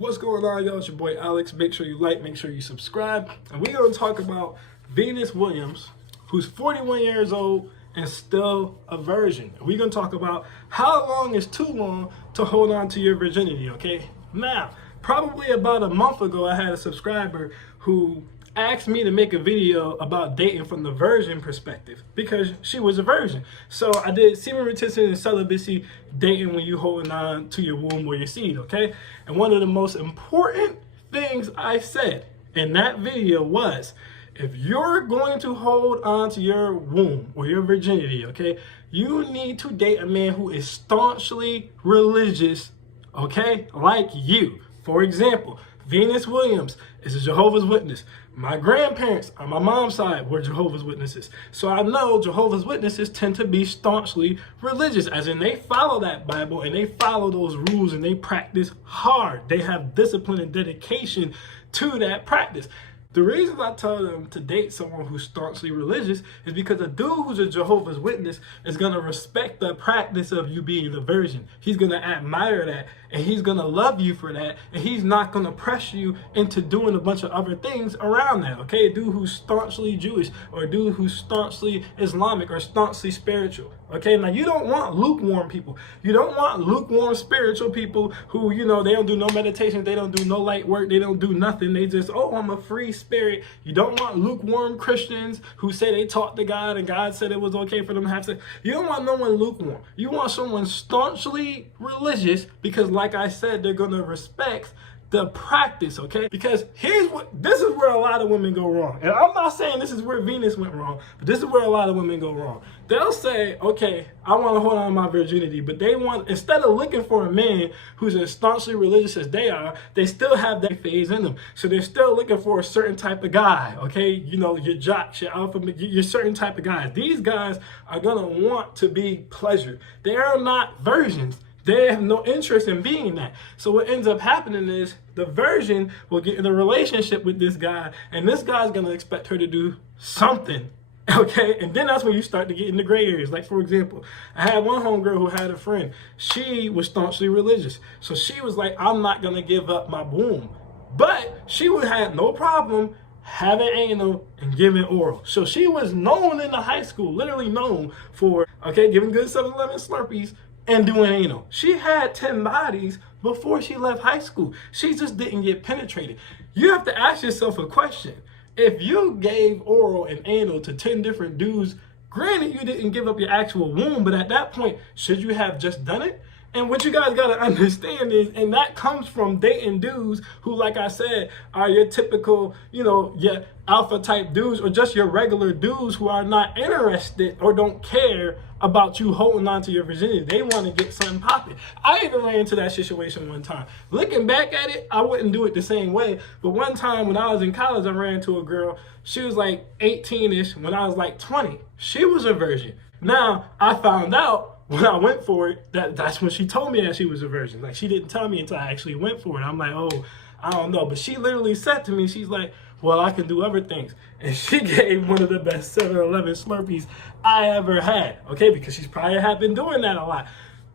What's going on, y'all? It's your boy Alex. Make sure you like, make sure you subscribe. And we're going to talk about Venus Williams, who's 41 years old and still a virgin. We're going to talk about how long is too long to hold on to your virginity, okay? Now, probably about a month ago, I had a subscriber who asked me to make a video about dating from the virgin perspective because she was a virgin. So I did semen retention and celibacy, dating when you holding on to your womb or your seed, okay? And one of the most important things I said in that video was, if you're going to hold on to your womb or your virginity, okay, you need to date a man who is staunchly religious, okay, like you. For example, Venus Williams is a Jehovah's Witness. My grandparents on my mom's side were Jehovah's Witnesses. So I know Jehovah's Witnesses tend to be staunchly religious, as in they follow that Bible and they follow those rules and they practice hard. They have discipline and dedication to that practice. The reason I tell them to date someone who's staunchly religious is because a dude who's a Jehovah's Witness is going to respect the practice of you being a virgin. He's going to admire that, and he's going to love you for that, and he's not going to press you into doing a bunch of other things around that, okay? A dude who's staunchly Jewish, or a dude who's staunchly Islamic, or staunchly spiritual, okay? Now, you don't want lukewarm people. You don't want lukewarm spiritual people who, you know, they don't do no meditation, they don't do no light work, they don't do nothing. They just, oh, I'm a free spirit. You don't want lukewarm Christians who say they talked to God and God said it was okay for them to have sex. You don't want no one lukewarm. You want someone staunchly religious because, like I said, they're going to respect the practice, okay? Because this is where a lot of women go wrong. And I'm not saying this is where Venus went wrong, but this is where a lot of women go wrong. They'll say, okay, I want to hold on to my virginity, but they want, instead of looking for a man who's as staunchly religious as they are, they still have that phase in them. So they're still looking for a certain type of guy, okay? You know, your jocks, your alpha, your certain type of guys. These guys are gonna want to be pleasured. They are not virgins. They have no interest in being that. So what ends up happening is the virgin will get in a relationship with this guy, and this guy's going to expect her to do something, okay? And then that's when you start to get in the gray areas. Like, for example, I had one homegirl who had a friend. She was staunchly religious. So she was like, I'm not going to give up my womb. But she would have no problem having anal and giving oral. So she was known in the high school, literally known for, okay, giving good 7-Eleven Slurpees and doing anal. She had 10 bodies before she left high school. She just didn't get penetrated. You have to ask yourself a question. If you gave oral and anal to 10 different dudes, granted you didn't give up your actual womb, but at that point, should you have just done it? And what you guys gotta understand is, and that comes from dating dudes who, like I said, are your typical, you know, your alpha type dudes, or just your regular dudes who are not interested or don't care about you holding on to your virginity. They want to get something popping. I even ran into that situation one time. Looking back at it, I wouldn't do it the same way. But one time when I was in college, I ran into a girl. She was like 18-ish when I was like 20. She was a virgin. Now, I found out when I went for it, that's when she told me that she was a virgin. Like, she didn't tell me until I actually went for it. I'm like, oh, I don't know. But she literally said to me, she's like, well, I can do other things. And she gave one of the best 7-Eleven Slurpees I ever had, okay? Because she's probably had been doing that a lot.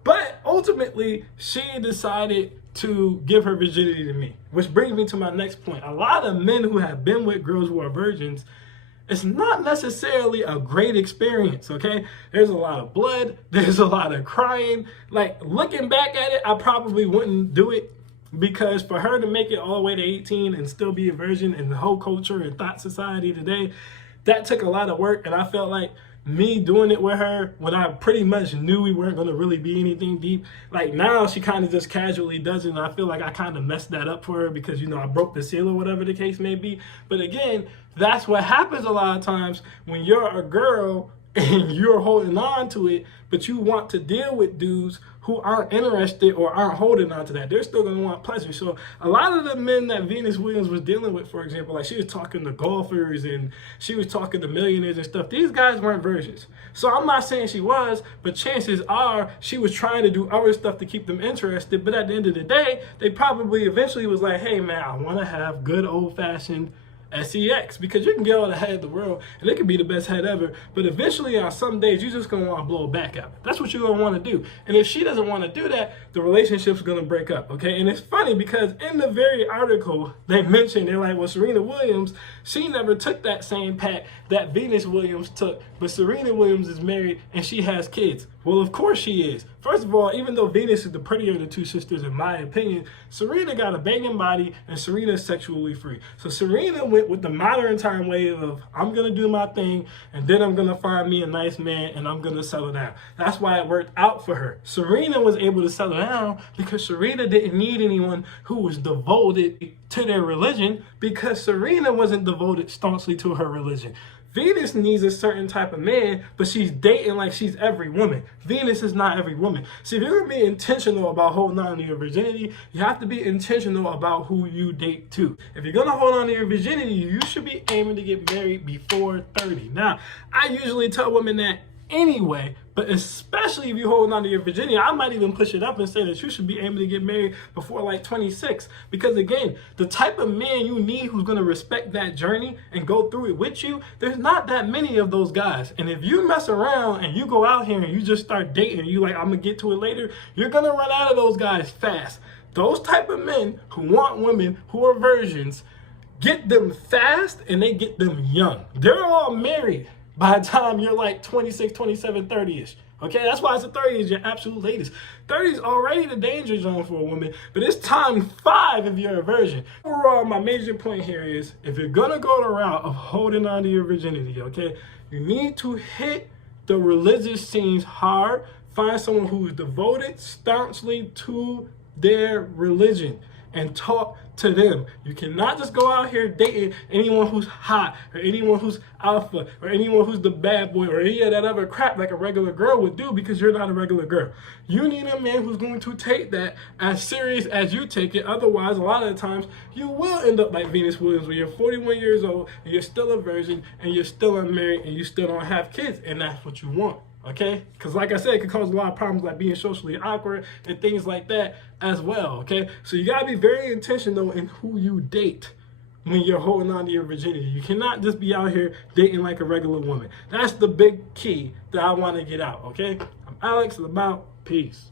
But ultimately, she decided to give her virginity to me, which brings me to my next point. A lot of men who have been with girls who are virgins, it's not necessarily a great experience, okay? There's a lot of blood. There's a lot of crying. Like, looking back at it, I probably wouldn't do it, because for her to make it all the way to 18 and still be a virgin in the whole culture and thought society today, that took a lot of work. And I felt like me doing it with her when I pretty much knew we weren't going to really be anything deep. Like, now she kind of just casually does it, and I feel like I kind of messed that up for her because, you know, I broke the seal or whatever the case may be. But again, that's what happens a lot of times when you're a girl and you're holding on to it, but you want to deal with dudes who aren't interested or aren't holding on to that. They're still going to want pleasure. So a lot of the men that Venus Williams was dealing with, for example, like, she was talking to golfers and she was talking to millionaires and stuff. These guys weren't virgins. So I'm not saying she was, but chances are she was trying to do other stuff to keep them interested. But at the end of the day, they probably eventually was like, hey man, I want to have good old fashioned sex, because you can get all the head of the world and it can be the best head ever, but eventually on some days you're just gonna want to blow back out. That's what you're gonna want to do. And if she doesn't want to do that, the relationship's gonna break up. Okay. And it's funny because in the very article they mentioned, they're like, well, Serena Williams, she never took that same path that Venus Williams took, but Serena Williams is married and she has kids. Well, of course she is. First of all, even though Venus is the prettier of the two sisters, in my opinion, Serena got a banging body and Serena is sexually free. So Serena went with the modern time way of, I'm going to do my thing and then I'm going to find me a nice man and I'm going to settle down. That's why it worked out for her. Serena was able to settle down because Serena didn't need anyone who was devoted to their religion, because Serena wasn't devoted staunchly to her religion. Venus needs a certain type of man, but she's dating like she's every woman. Venus is not every woman. So if you're going to be intentional about holding on to your virginity, you have to be intentional about who you date too. If you're going to hold on to your virginity, you should be aiming to get married before 30. Now, I usually tell women that anyway, but especially if you're holding on to your virginity, I might even push it up and say that you should be aiming to get married before like 26. Because again, the type of man you need who's going to respect that journey and go through it with you, there's not that many of those guys. And if you mess around and you go out here and you just start dating and you like, I'm going to get to it later, you're going to run out of those guys fast. Those type of men who want women who are virgins, get them fast and they get them young. They're all married by the time you're like 26, 27, 30-ish. Okay, that's why it's a 30 is your absolute latest. 30 is already the danger zone for a woman, but it's time 5 if you're a virgin. Overall, my major point here is, if you're gonna go the route of holding on to your virginity, okay, you need to hit the religious scenes hard. Find someone who's devoted staunchly to their religion and talk to them. You cannot just go out here dating anyone who's hot or anyone who's alpha or anyone who's the bad boy or any of that other crap like a regular girl would do, because you're not a regular girl. You need a man who's going to take that as serious as you take it. Otherwise, a lot of the times you will end up like Venus Williams, where you're 41 years old and you're still a virgin and you're still unmarried and you still don't have kids, and that's what you want. Okay, because like I said, it can cause a lot of problems like being socially awkward and things like that as well. Okay, so you got to be very intentional in who you date when you're holding on to your virginity. You cannot just be out here dating like a regular woman. That's the big key that I want to get out. Okay, I'm Alex, about peace.